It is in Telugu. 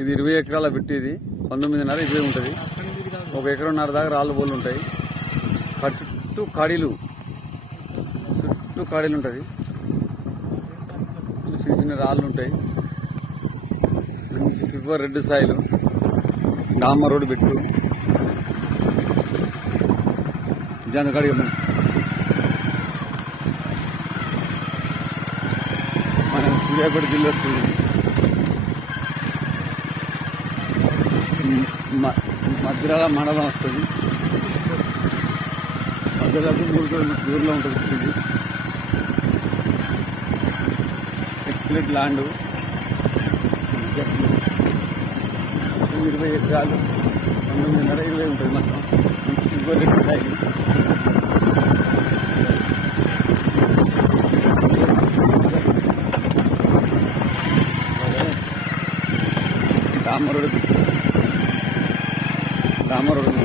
ఇది 20 ఎకరాల బిట్టి. ఇది 19.5 20 ఉంటుంది. 1 ఎకరంన్నర దాకా రాళ్ళు బోళ్ళు ఉంటాయి. చుట్టూ కాడీలు ఉంటుంది. చిన్న చిన్న రాళ్ళు ఉంటాయి. ఫివర్ రెడ్ సాయిలు డామర్ రోడ్డు పెట్టు కాడిగా మన సూర్యాపేట జిల్లా వస్తుంది. మధ్యలో మండలం వస్తుంది. మధ్యలో 3 కిలోమీటర్ల దూరంలో ఉంటుంది. ఎక్స్ప్లెట్ ల్యాండ్ 20 ఎకరాలు 19.5 20 ఉంటుంది. మొత్తం డామర్ రోడ్